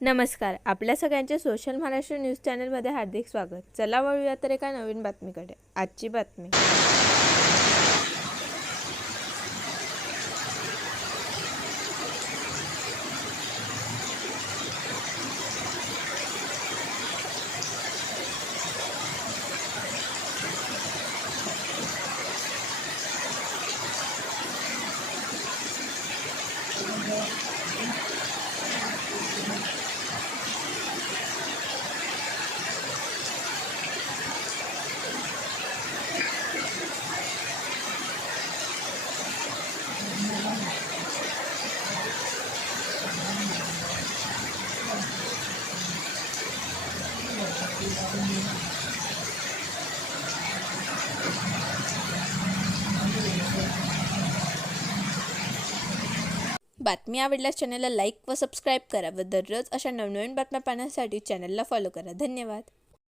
नमस्कार. आपल्या सगळ्यांचे सोशल महाराष्ट्र न्यूज चॅनलमध्ये हार्दिक स्वागत. चला वळूया तर एका नवीन बातमीकडे. आजची बातमी. बातमी आवडल्यास चॅनलला लाईक व सबस्क्राईब करा व दररोज अशा नवनवीन बातम्या पाहण्यासाठी चॅनलला फॉलो करा. धन्यवाद.